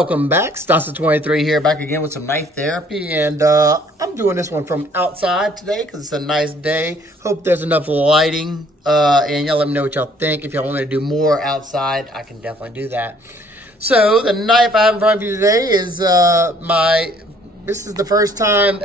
Welcome back, Stasa23 here, back again with some knife therapy, and I'm doing this one from outside today because it's a nice day. Hope there's enough lighting, and y'all let me know what y'all think. If y'all want me to do more outside, I can definitely do that. So the knife I have in front of you today is this is the first time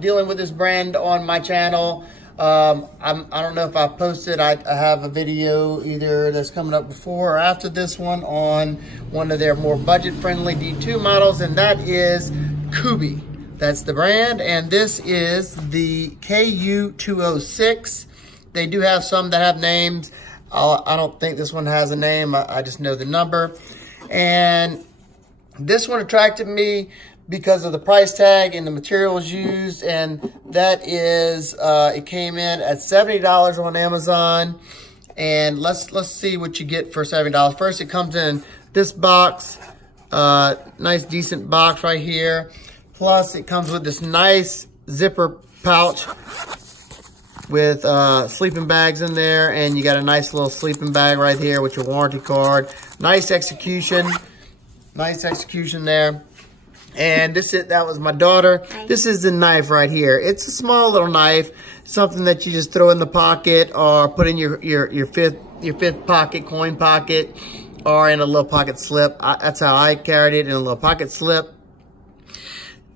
dealing with this brand on my channel. I don't know if I posted, I have a video either that's coming up before or after this one on one of their more budget-friendly D2 models, and that is Kubey. That's the brand, and this is the KU206. They do have some that have names. I don't think this one has a name. I just know the number. And this one attracted me because of the price tag and the materials used, and that is it came in at $70 on Amazon. And let's see what you get for $70. First, it comes in this box, nice decent box right here. Plus, it comes with this nice zipper pouch with sleeping bags in there, and you got a nice little sleeping bag right here with your warranty card. Nice execution there. And that was my daughter. This is the knife right here. It's a small little knife, something that you just throw in the pocket or put in your fifth pocket, coin pocket, or in a little pocket slip. That's how I carried it, in a little pocket slip.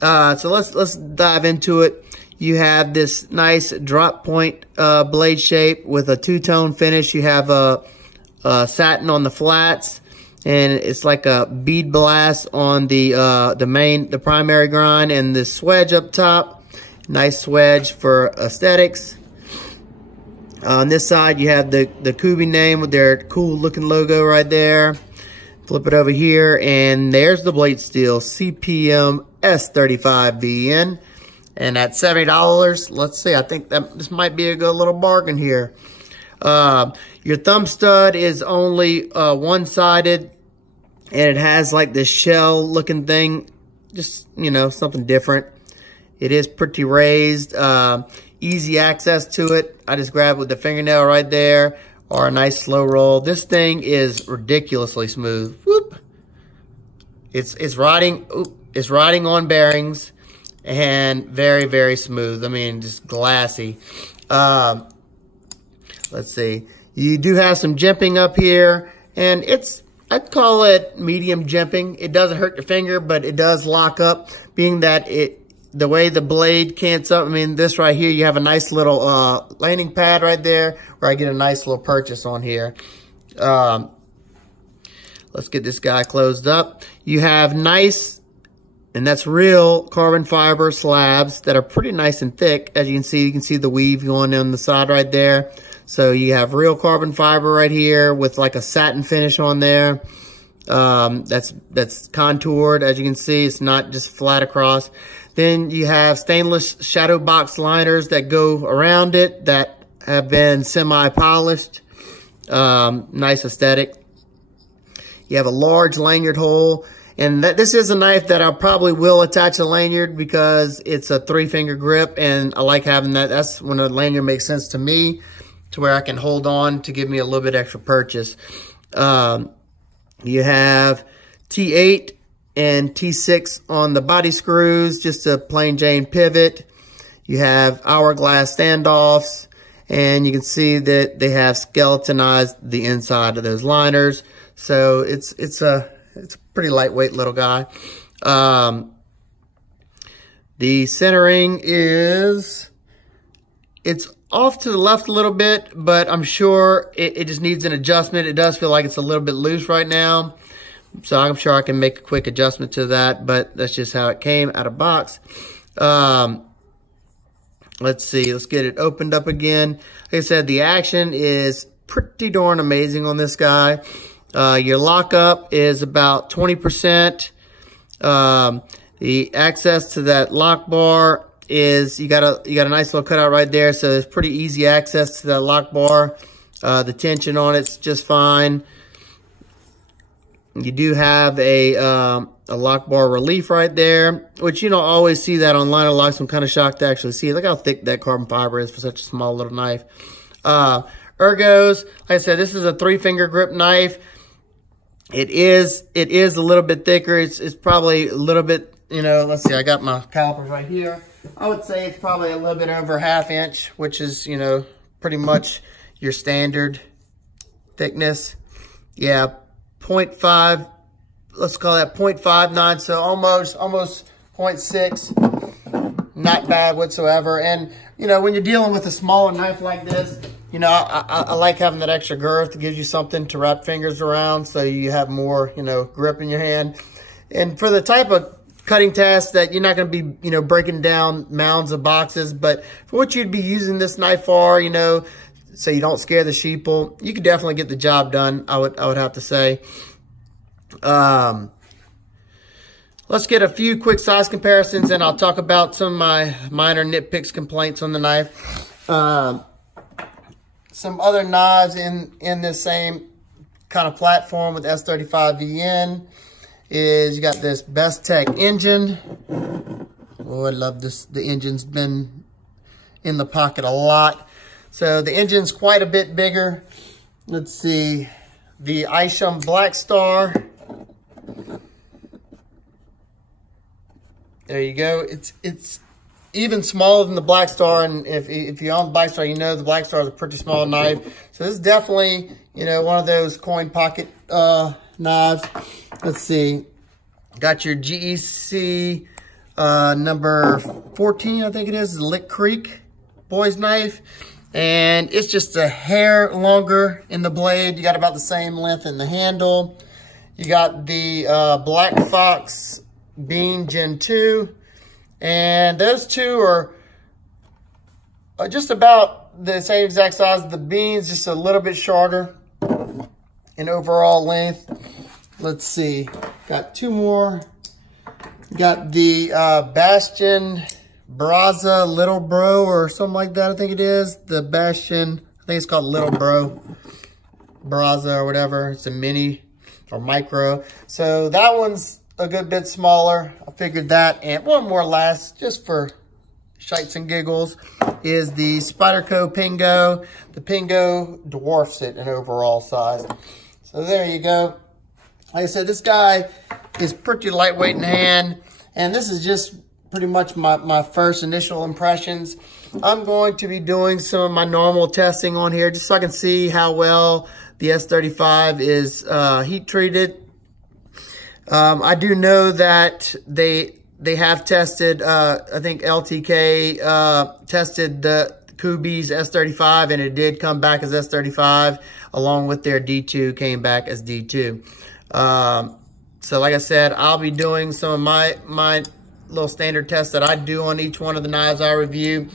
So let's dive into it. You have this nice drop point blade shape with a two-tone finish. You have a satin on the flats, and it's like a bead blast on the primary grind, and the swedge up top. Nice swedge for aesthetics. On this side, you have the Kubey name with their cool looking logo right there. Flip it over here, and there's the blade steel, CPM S35BN. And at $70, let's see, I think this might be a good little bargain here. Your thumb stud is only one-sided, and it has like this shell looking thing, just, you know, something different. It is pretty raised, easy access to it. I just grab it with the fingernail right there, or a nice slow roll. This thing is ridiculously smooth. Whoop. It's riding on bearings, and very, very smooth. I mean, just glassy. Let's see. You do have some jimping up here, and I'd call it medium jimping. It doesn't hurt your finger, but it does lock up, being that the way the blade cants up. I mean, this right here, you have a nice little landing pad right there where I get a nice little purchase on here. Let's get this guy closed up. You have nice, and that's real carbon fiber slabs that are pretty nice and thick. As you can see the weave going on the side right there. So you have real carbon fiber right here with like a satin finish on there. That's contoured. As you can see, it's not just flat across. Then you have stainless shadow box liners that go around it that have been semi-polished. Nice aesthetic. You have a large lanyard hole. And this is a knife that I probably will attach a lanyard because it's a 3-finger grip, and I like having that. That's when a lanyard makes sense to me, to where I can hold on to give me a little bit extra purchase. You have T8 and T6 on the body screws, just a plain Jane pivot. You have hourglass standoffs, and you can see that they have skeletonized the inside of those liners. So it's a pretty lightweight little guy. The centering it's off to the left a little bit, but I'm sure it just needs an adjustment. It does feel like it's a little bit loose right now, so I'm sure I can make a quick adjustment to that, but that's just how it came out of box. Let's see, let's get it opened up again. Like I said, the action is pretty darn amazing on this guy. Your lockup is about 20%. The access to that lock bar is, you got a nice little cutout right there, so there's pretty easy access to that lock bar. The tension on it's just fine. You do have a lock bar relief right there, which you don't always see that on liner locks. I'm kind of shocked to actually see it. Look how thick that carbon fiber is for such a small little knife. Ergos, like I said, this is a 3-finger grip knife. It is a little bit thicker. It's probably a little bit, you know, let's see, I got my calipers right here. I would say it's probably a little bit over ½ inch, which is, you know, pretty much your standard thickness. Yeah, 0.5, let's call that 0.59, so almost 0.6. Not bad whatsoever. And, you know, when you're dealing with a smaller knife like this, you know, I like having that extra girth. It gives you something to wrap fingers around so you have more, you know, grip in your hand. And for the type of cutting task that you're not going to be, you know, breaking down mounds of boxes, but for what you'd be using this knife for, you know, so you don't scare the sheeple, you could definitely get the job done, I would have to say. Let's get a few quick size comparisons, and I'll talk about some of my minor nitpicks, complaints on the knife. Some other knives in this same kind of platform with S35VN is you got this Best Tech engine. Oh, I love this. The engine's been in the pocket a lot. So the engine's quite a bit bigger. Let's see. The Isham Black Star. There you go. It's even smaller than the Black Star, and if you own the Black Star, you know the Black Star is a pretty small knife. So this is definitely, you know, one of those coin pocket knives. Let's see. Got your GEC number 14, I think it is, Lick Creek boy's knife. And it's just a hair longer in the blade. You got about the same length in the handle. You got the Black Fox Bean Gen 2. And those two are just about the same exact size. The Beans just a little bit shorter in overall length. Let's see. Got two more. Got the Bastion Braza Little Bro or something like that, I think it is. The Bastion, I think it's called Little Bro. Braza or whatever. It's a mini or micro. So that one's a good bit smaller. I figured that. And one more last, just for shites and giggles, is the Spyderco Pingo. The Pingo dwarfs it in overall size. So there you go. Like I said, this guy is pretty lightweight in hand. And this is just pretty much my first initial impressions. I'm going to be doing some of my normal testing on here just so I can see how well the S35 is heat treated. I do know that they have tested, I think LTK tested the Kubey's S35, and it did come back as S35, along with their D2 came back as D2. So like I said, I'll be doing some of my little standard tests that I do on each one of the knives I review,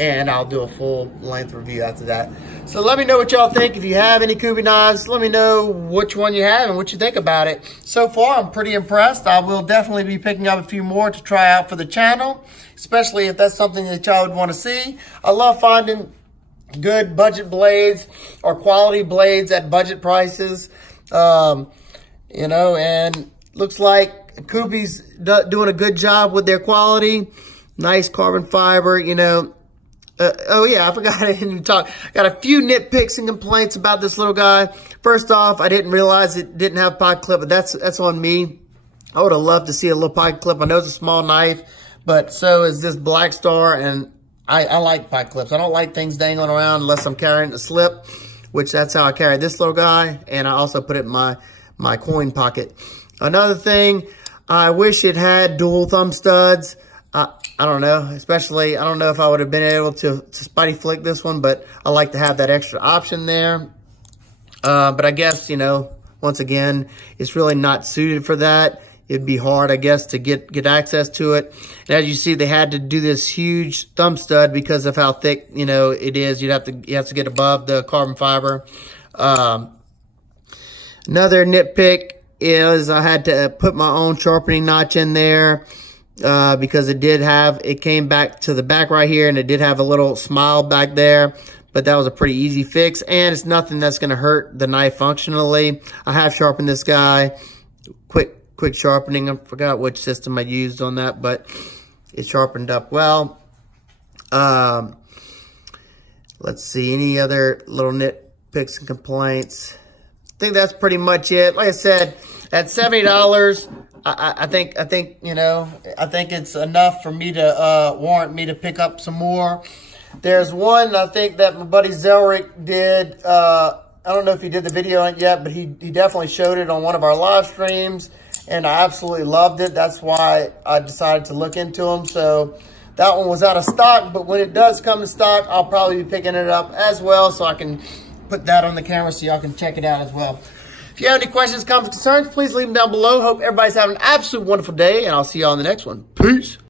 and I'll do a full length review after that. So let me know what y'all think. If you have any Kubey knives, let me know which one you have and what you think about it. So far, I'm pretty impressed. I will definitely be picking up a few more to try out for the channel, especially if that's something that y'all would want to see. I love finding good budget blades or quality blades at budget prices. You know, and looks like Kubey's doing a good job with their quality. Nice carbon fiber, you know. Oh yeah, I forgot I didn't even talk. Got a few nitpicks and complaints about this little guy. First off, I didn't realize it didn't have pocket clip, but that's on me. I would have loved to see a little pocket clip. I know it's a small knife, but so is this Black Star, and I like pocket clips. I don't like things dangling around unless I'm carrying a slip, which that's how I carry this little guy, and I also put it in my coin pocket. Another thing, I wish it had dual thumb studs. I don't know, especially, I don't know if I would have been able to spidey flick this one, but I like to have that extra option there. But I guess, you know, once again, it's really not suited for that. It'd be hard, I guess, to get access to it. And as you see, they had to do this huge thumb stud because of how thick, you know, it is. You have to get above the carbon fiber. Another nitpick is I had to put my own sharpening notch in there because it came back to the back right here, and it did have a little smile back there, but that was a pretty easy fix, and it's nothing that's going to hurt the knife functionally. I have sharpened this guy, quick sharpening. I forgot which system I used on that, but it sharpened up well. Let's see, any other little nitpicks and complaints. think that's pretty much it. Like I said, at $70, I think you know, I think it's enough for me to warrant me to pick up some more. There's one I think that my buddy Zelric did. I don't know if he did the video on it yet, but he definitely showed it on one of our live streams, and I absolutely loved it. That's why I decided to look into them. So that one was out of stock, but when it does come to stock, I'll probably be picking it up as well, so I can put that on the camera so y'all can check it out as well. If you have any questions, comments, concerns, please leave them down below. Hope everybody's having an absolute wonderful day, and I'll see you on the next one. Peace.